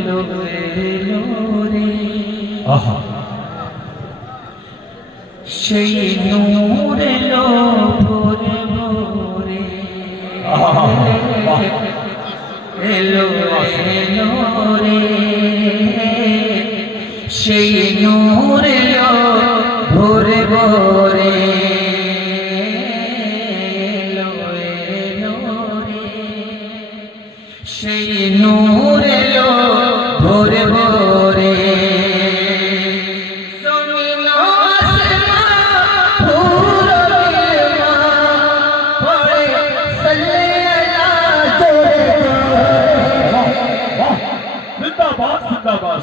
এলো এলো রে সেই নূর এলো ভোরে ভোরে এলো এলো রে সেই নূর এলো ভোরে ভোরে এলো এলো রে সেই নূর এলো ভোরে ভোরে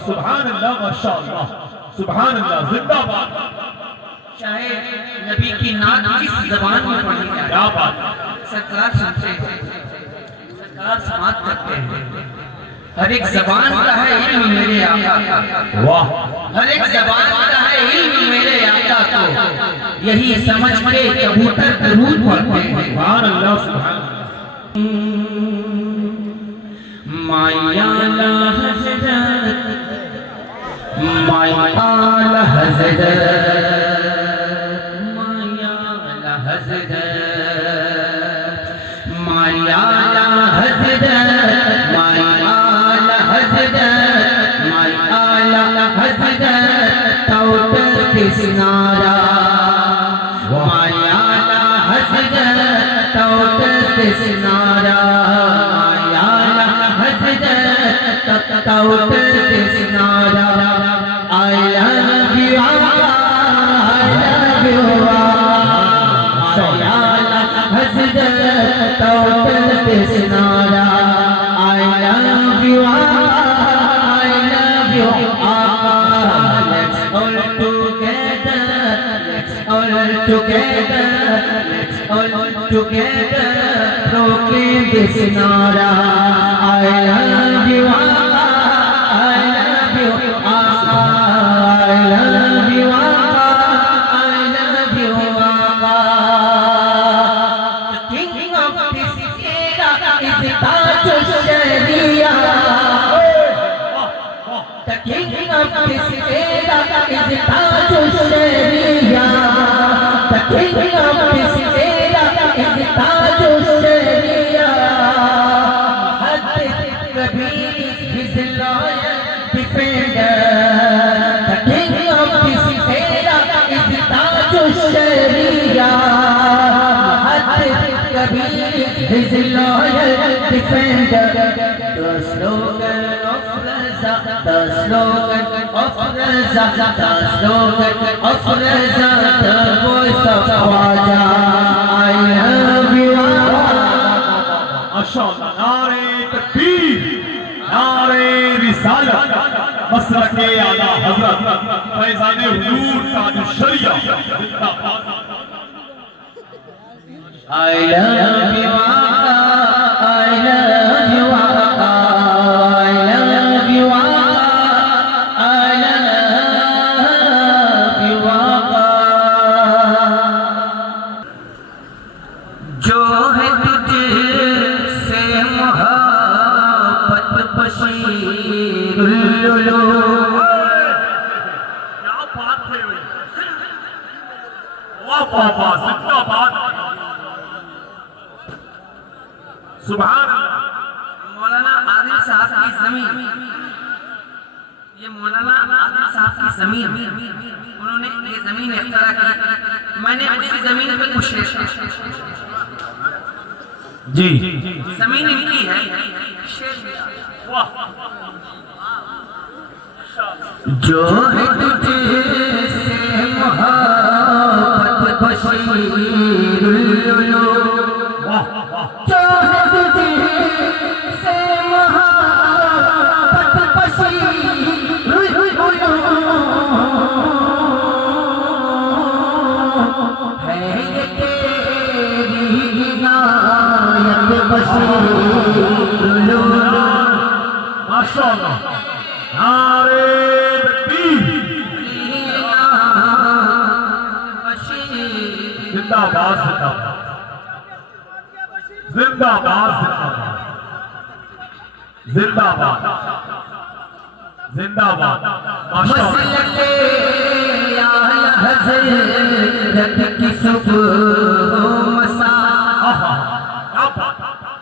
सुभान अल्लाह माशाअल्लाह सुभान अल्लाह जिंदाबाद। चाहे नबी की नात किस ज़बान में पढ़ी जाए, क्या बात, सरकार सुनते हैं, सरकार समात करते हैं। हर एक ज़बान का है इल्म मेरे आका का, वाह, हर एक ज़बान का है इल्म मेरे आका को, यही समझ के कबूतर दरूद पढ़ते हैं। सुभान अल्लाह सुभान माया ला हज़रत माया ला हज़रत माया ला हज़रत माया ला हज़रत माया ला हज़रत माया ला हज़रत तौत किसनारा माया ला हज़रत तौत किसनारा तौत किसनारा I love you I love you माया ला हज़रत तौत किसनारा I love you I love you let's all together let's all together let's all together proclaim this nara I love you I love you I love you I love you the king of this era is Taj Sharia the king of this era is Taj Sharia the king of this era is Taj Sharia his loyal defender the king of this era is Taj Sharia his loyal defender the slogan of Raza the slogan of Raza the slogan of Raza the voice of Khwaja I love you माशाअल्लाह नारे तकबीर नारे रिसालत मसलके आला हजरत फैजान हुजूर ताज शरिया जिंदाबाद। I love you I love you I love you I love you जो है तुझसे मोहब्बत बशीरुल्लुलू क्या बात है वाह वाह वाह जिंदाबाद सुभान अल्लाह। मौलाना आदिल साहब की जमीन ये मौलाना आदिल साहब की जमीन उन्होंने ये जमीन इख्तियार की मैंने उसी जमीन पे कुछ जी जमीन इनकी है वाह जो है तुझसे मोहब्बत बशीरुल्लुलू वाह वाह जो है तुझसे मोहब्बत बशीरुल्लुलू है ये तेरी इनायत बशीरुल्लुलू माशाअल्लाह नारे तकबीर जिंदाबाद जिंदाबाद जिंदाबाद जिंदाबाद जिंदाबाद माशाअल्लाह। मसलके आला हज़रत की सुबह मसा।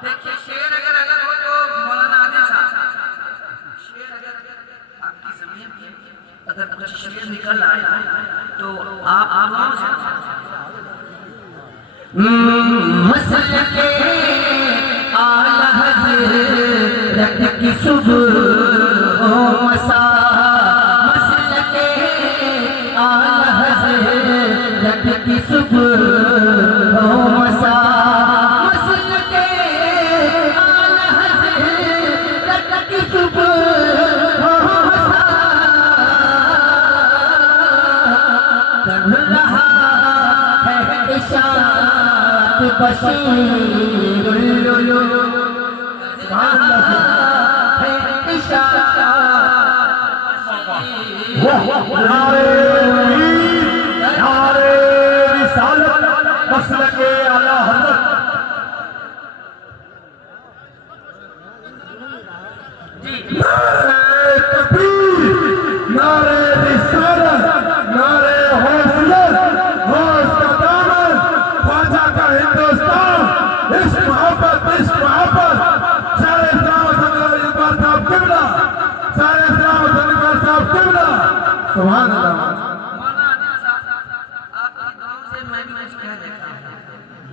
देखिए शेर अगर हो तो मौलाना आदिल साहब, शेर अगर आपकी ज़मीन पे अगर कुछ शेर निकल आए तो आप आवाम से मसलके आला हज़रत की सुबह मसा। मसलके आला हज़रत की सुबह मसा। मसलके आला हज़रत की सुबह मसा। कर रहा है इशारत बशीरुल नारे रिसालत मसलके आला हज़रत। नारे तकबीर, नारे रिसालत, नारे हौसला, हौस का दामन, ख्वाजा का हिंदुस्तान, इश्क मोहब्बत सारे इस्लाम साहब किबला, सारे इस्लाम साहब किबला। सुभान अल्लाह। मौलाना आदिल साहब, आपकी दुआओं से मैं भी कुछ कह देता हूँ।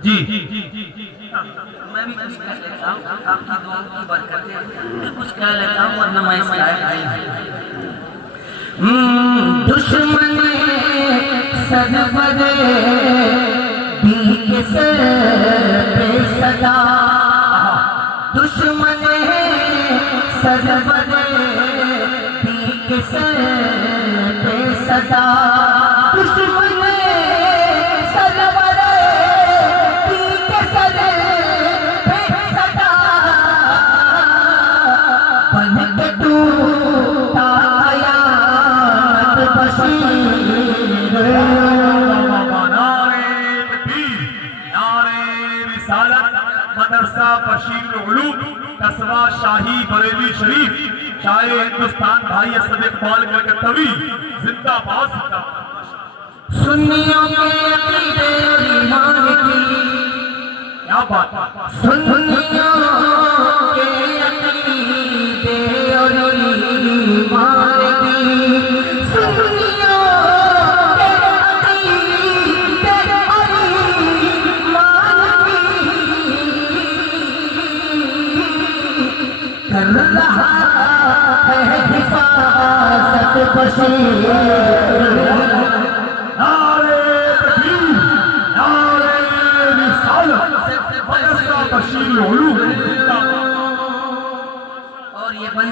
जी मैं भी कुछ कह लेता हूँ, आपकी दुआओं की बरकत है, मैं कुछ कह लेता हूँ वरना मैं इस लायक नहीं हूँ। दुश्मन सरवरे दी के सर पे सदा। दुश्मन सरवरे दी के सर पे सदा। दुश्मन सरवरे दी के सर पे सदा। बन के टूटा आयात बशीर। नारे तकबीर, नारे रिसालत मदरसा बशीरुल उलूम कस्बा शाही बरेली शरीफ शायर हिंदुस्तान भाई असद इकबाल कलकत्तवी जिंदाबाद। सुन्नियों के अकीदे और ईमान की, क्या बात है। सुन्नियों के अकीदे और ईमान की, सुन्नियों के अकीदे और ईमान की। कर रहा है हिफाजत बशीर। नारे तकबीर, नारे रिसालत मदरसा बशीरुल उलूम जिंदाबाद। और ये बन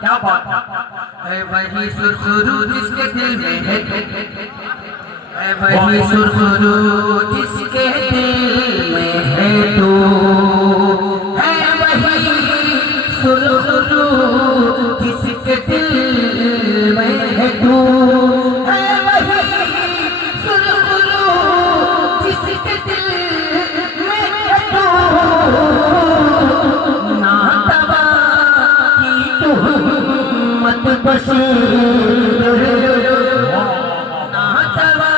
क्या बात है। वही सुरखरू जिसके दिल में है, वही सुरखरू जिसके दिल में है तो है। वही सुरखरू जिसके दिल में है तो है। वही सुरखरू जिसके दिल में है तो ना तबा की तुहमत बशीर। ना तबा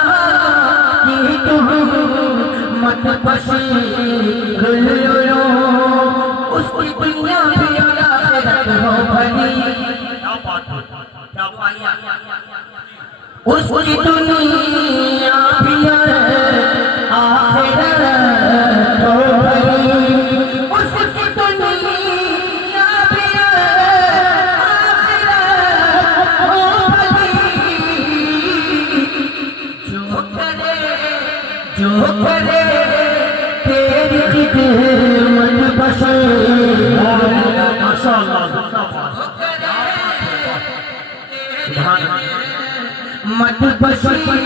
की तुहमत बशीर। उसकी दुनिया भी आखिरत हो भली। क्या बात है। क्या बात है। उसकी दुनिया भी आखिरत हो भली। उसकी दुनिया भी आखिरत हो भली। जो करे तेरी खिदमत बशीर। माशाअल्लाह जिंदाबाद। मत बशीर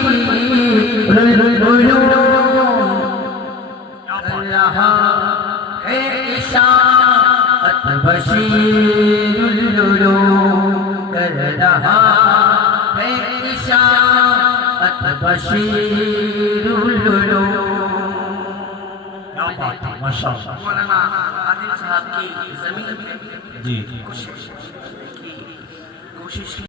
रहा है इशाअत बशीरुल कर रहा है इशाअत बशीरुल। क्या बात है। माशाअल्लाह। मौलाना आदिल साहब की जमीन जी कोशिश की कोशिश की।